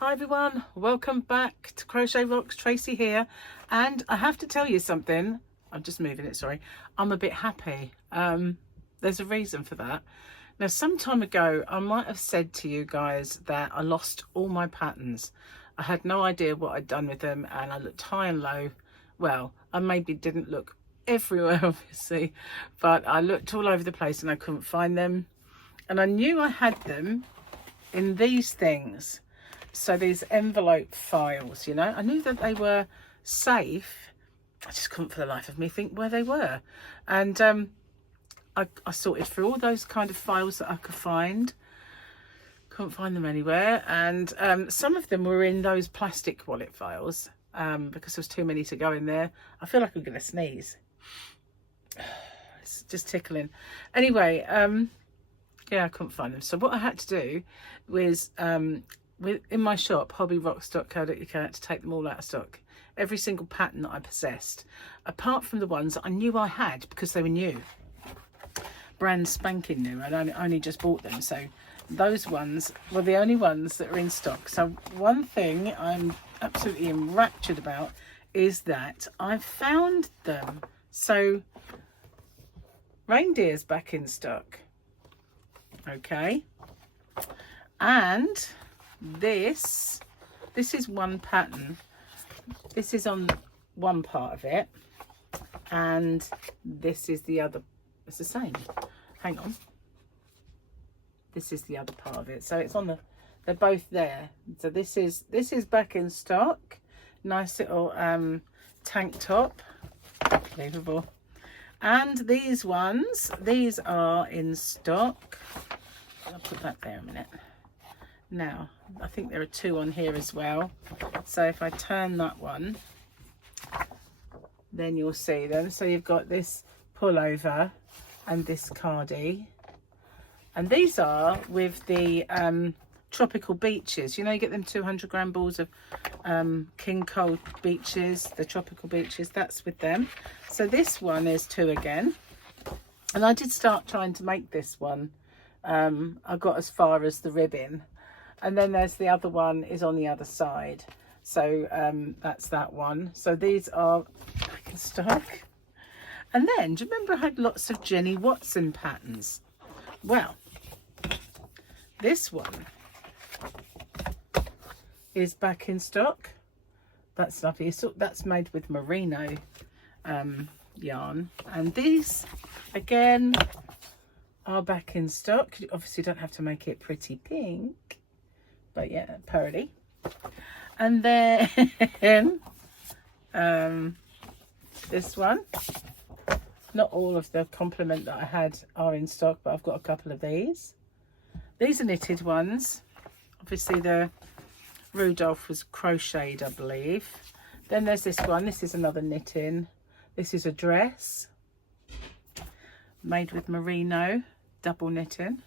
Hi everyone, welcome back to Crochet Rocks. Tracy here, and I have to tell you something. I'm just moving it, sorry. I'm a bit happy. There's a reason for that. Now, some time ago I might have said to you guys that I lost all my patterns. I had no idea what I'd done with them, and I looked high and low. Well, I maybe didn't look everywhere obviously, but I looked all over the place and I couldn't find them. And I knew I had them in these things. So these envelope files, you know, I knew that they were safe. I just couldn't for the life of me think where they were. And I sorted through all those kind of files that I could find. Couldn't find them anywhere. And some of them were in those plastic wallet files because there was too many to go in there. I feel like I'm going to sneeze. It's just tickling. Anyway, yeah, I couldn't find them. So what I had to do was... in my shop, hobbyrocks.co.uk, I had to take them all out of stock. Every single pattern that I possessed, apart from the ones that I knew I had because they were new. Brand spanking new. I only just bought them. So those ones were the only ones that are in stock. So one thing I'm absolutely enraptured about is that I found them. So reindeer's back in stock. Okay. And... This is one pattern. This is on one part of it, and this is the other. It's the same. Hang on. This is the other part of it. So it's on the. They're both there. So this is back in stock. Nice little tank top. Unbelievable. And these ones. These are in stock. I'll put that there a minute. Now, I think there are two on here as well. So if I turn that one, then you'll see them. So you've got this pullover and this cardie. And these are with the tropical beaches. You know, you get them 200-gram balls of King Cole beaches, the tropical beaches. That's with them. So this one is two again. And I did start trying to make this one. I got as far as the ribbon. And then there's the other one is on the other side. So that's that one. So these are back in stock. And then, do you remember I had lots of Jenny Watson patterns? Well, this one is back in stock. That's lovely. So that's made with merino yarn. And these, again, are back in stock. You obviously don't have to make it pretty pink. But yeah, parody. And then this one. Not all of the complement that I had are in stock, but I've got a couple of these. These are knitted ones. Obviously the Rudolph was crocheted, I believe. Then there's this one. This is another knitting. This is a dress made with merino, double knitting.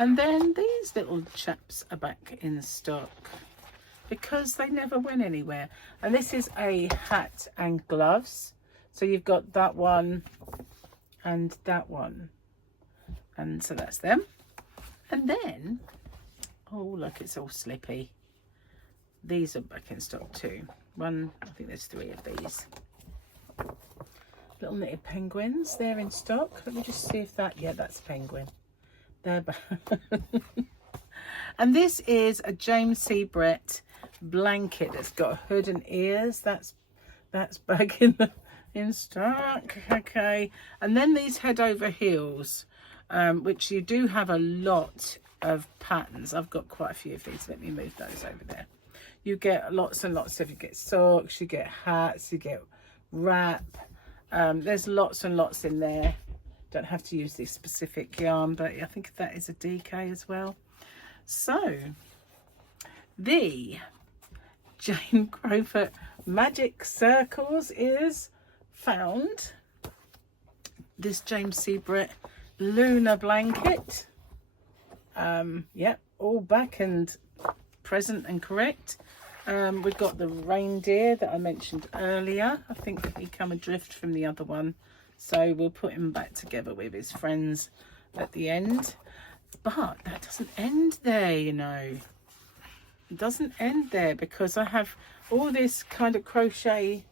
And then these little chaps are back in stock because they never went anywhere. And this is a hat and gloves. So you've got that one and that one. And so that's them. And then, oh look, it's all slippy. These are back in stock too. One, I think there's three of these. Little knitted penguins, they're in stock. Let me just see if that, yeah, that's a penguin. And this is a James C. Brett blanket that's got a hood and ears. That's back in stock. Okay. And then these head over heels, which you do have a lot of patterns. I've got quite a few of these. Let me move those over there. You get lots and lots of, you get socks, you get hats, you get wrap. There's lots and lots in there. Don't have to use this specific yarn, but I think that is a DK as well. So the Jane Crowfoot Magic Circles is found. This James C. Brett Lunar blanket. Yep, all back and present and correct. We've got the reindeer that I mentioned earlier. I think he come adrift from the other one. So we'll put him back together with his friends at the end. But that doesn't end there, you know. doesn't end there, because I have all this kind of crochet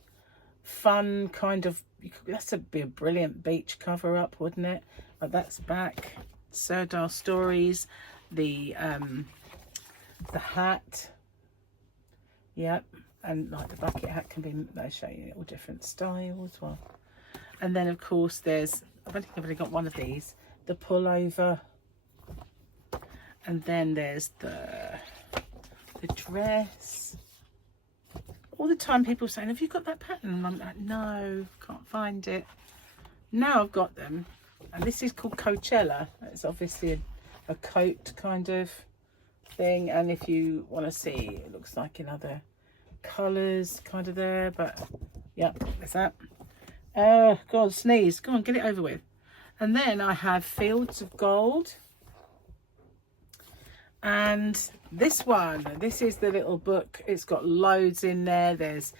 fun kind of, that's a be a brilliant beach cover up, wouldn't it? But that's back. Serdar Stories, the hat, yep, and like the bucket hat can be, they show you all different styles. Well, and then of course there's, I think I've only got one of these, the pullover, and then there's the dress. All the time people saying, have you got that pattern? And I'm like, no, can't find it. Now I've got them, and this is called Coachella. It's obviously a coat kind of thing, and if you want to see, it looks like in other colours kind of there, but yeah, there's that. Oh god, sneeze, go on, get it over with. And then I have Fields of Gold, and this one, this is the little book. It's got loads in there. There's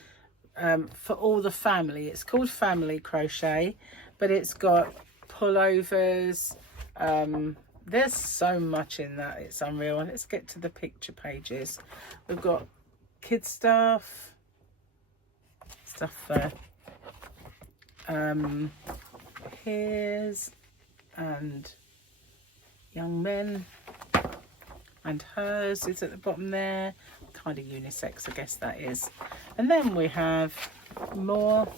for all the family. It's called Family Crochet, but it's got pullovers. There's so much in that, it's unreal. Let's get to the picture pages. We've got kids stuff for his and young men, and hers is at the bottom there, kind of unisex, I guess that is. And then we have more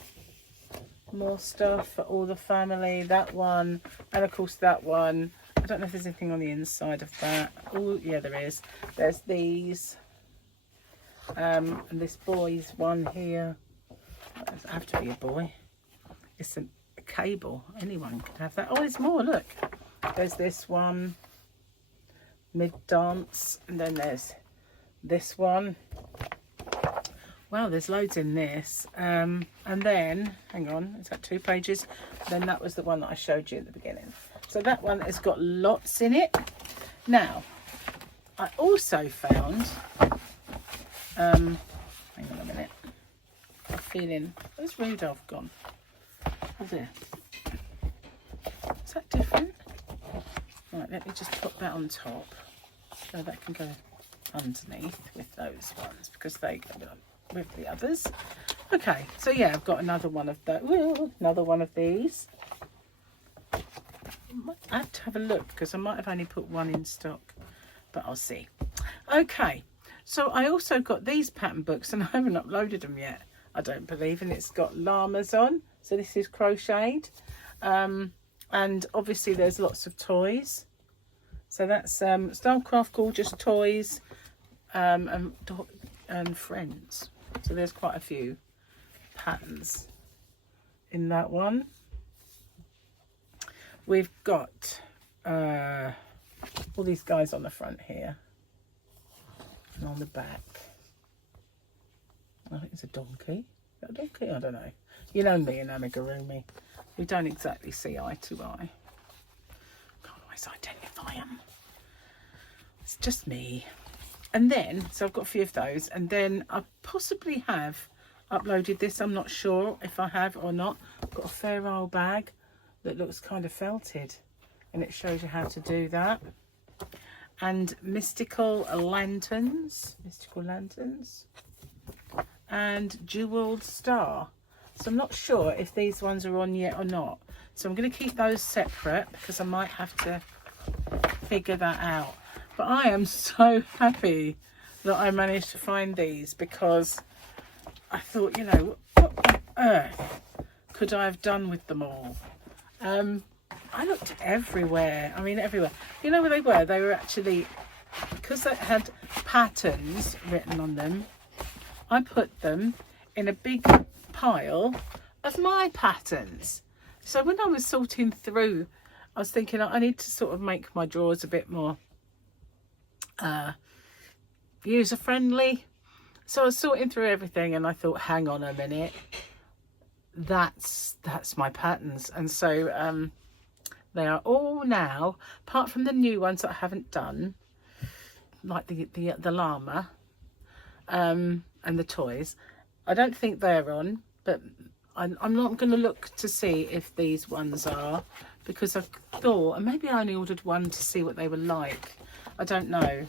stuff for all the family. That one, and of course that one. I don't know if there's anything on the inside of that. Oh yeah, there is. There's these, and this boy's one here. It doesn't have to be a boy. It's a cable. Anyone could have that. Oh, there's more. Look, there's this one, mid dance, and then there's this one. Wow, there's loads in this. And then, hang on, is that 2 pages? Then that was the one that I showed you at the beginning. So that one has got lots in it. Now, I also found, hang on a minute, I'm feeling, where's Rudolph gone? Oh dear. Is that different? Right, let me just put that on top. So that can go underneath with those ones, because they go with the others. Okay, so yeah, I've got another one of those. Another one of these. I have to have a look, because I might have only put one in stock, but I'll see. Okay, so I also got these pattern books, and I haven't uploaded them yet, I don't believe, and it's got llamas on. So this is crocheted, and obviously there's lots of toys. So that's Stylecraft Gorgeous Toys and Friends. So there's quite a few patterns in that one. We've got all these guys on the front here and on the back. I think it's a donkey. Is that a donkey? I don't know. You know me and amigurumi. We don't exactly see eye to eye. Can't always identify them. It's just me. And then, so I've got a few of those, and then I possibly have uploaded this. I'm not sure if I have or not. I've got a fair old bag that looks kind of felted, and it shows you how to do that. And mystical lanterns, and jeweled star. So I'm not sure if these ones are on yet or not. So I'm going to keep those separate, because I might have to figure that out. But I am so happy that I managed to find these, because I thought, you know, what on earth could I have done with them all? I looked everywhere. I mean, everywhere. You know where they were? They were actually, because they had patterns written on them, I put them in a big pile of my patterns. So when I was sorting through, I was thinking I need to sort of make my drawers a bit more user friendly. So I was sorting through everything, and I thought, hang on a minute, that's my patterns. And so they are all now, apart from the new ones that I haven't done, like the llama and the toys. I don't think they're on, but I'm not going to look to see if these ones are, because I thought, and maybe I only ordered one to see what they were like, I don't know.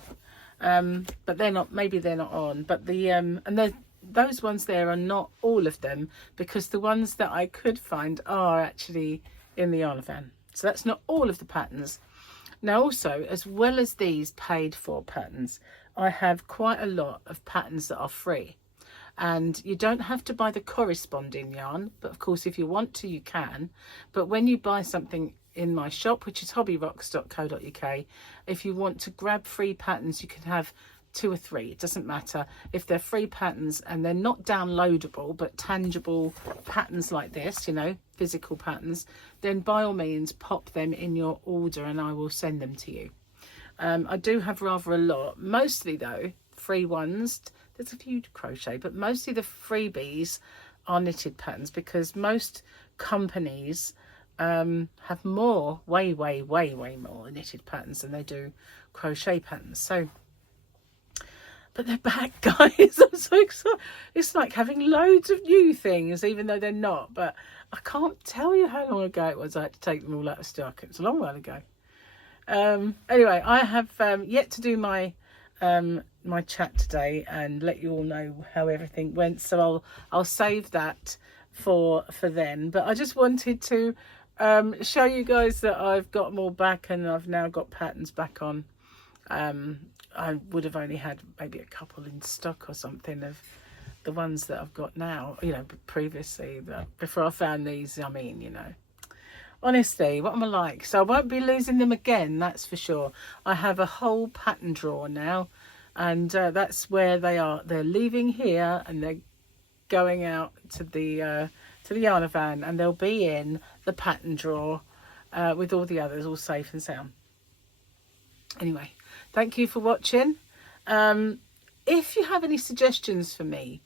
but they're not, maybe they're not on, but the and those ones there are not all of them, because the ones that I could find are actually in the yarn van. So that's not all of the patterns. Now also, as well as these paid for patterns, I have quite a lot of patterns that are free, and you don't have to buy the corresponding yarn, but of course if you want to you can. But when you buy something in my shop, which is hobbyrocks.co.uk, if you want to grab free patterns, you can have 2 or 3, it doesn't matter. If they're free patterns and they're not downloadable but tangible patterns like this, you know, physical patterns, then by all means pop them in your order and I will send them to you. I do have rather a lot, mostly though free ones. There's a few crochet, but mostly the freebies are knitted patterns, because most companies have more, way more knitted patterns than they do crochet patterns. So, but they're back, guys. I'm so excited. It's like having loads of new things, even though they're not. But I can't tell you how long ago it was I had to take them all out of stock. It's a long while ago. Anyway, I have yet to do my my chat today and let you all know how everything went. So I'll save that for then. But I just wanted to show you guys that I've got them all back and I've now got patterns back on. I would have only had maybe a couple in stock or something of the ones that I've got now, you know, previously, before I found these. I mean, you know, honestly, what am I like? So I won't be losing them again, that's for sure. I have a whole pattern drawer now, and that's where they are. They're leaving here and they're going out to the yarn van, and they'll be in the pattern drawer with all the others, all safe and sound. Anyway, thank you for watching. If you have any suggestions for me,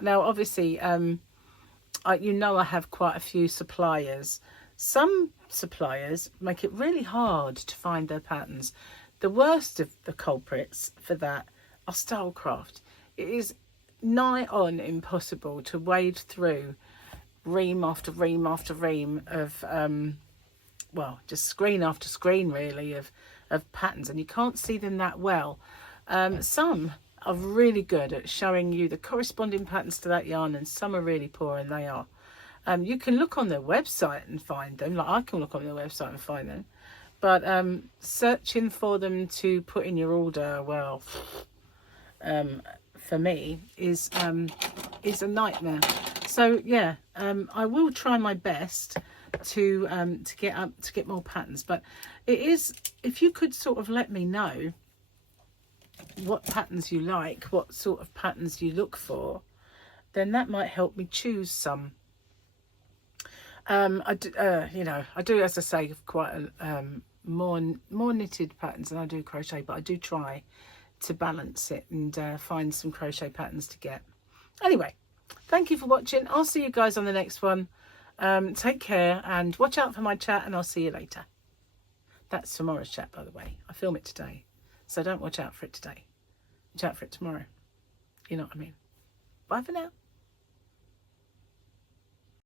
now obviously you know I have quite a few suppliers. Some suppliers make it really hard to find their patterns. The worst of the culprits for that are Stylecraft. It is nigh on impossible to wade through ream after ream after ream of well, just screen after screen really of patterns, and you can't see them that well. Some are really good at showing you the corresponding patterns to that yarn, and some are really poor, and they are. You can look on their website and find them, like I can look on their website and find them, but searching for them to put in your order, well, for me is a nightmare. So yeah, I will try my best to get more patterns, but it is, if you could sort of let me know what patterns you like, what sort of patterns you look for, then that might help me choose some. I do, you know, I do, as I say, quite more knitted patterns than I do crochet, but I do try to balance it and find some crochet patterns to get. Anyway, thank you for watching. I'll see you guys on the next one. Take care and watch out for my chat, and I'll see you later. That's tomorrow's chat, by the way. I film it today, so don't watch out for it today. Watch out for it tomorrow. You know what I mean. Bye for now.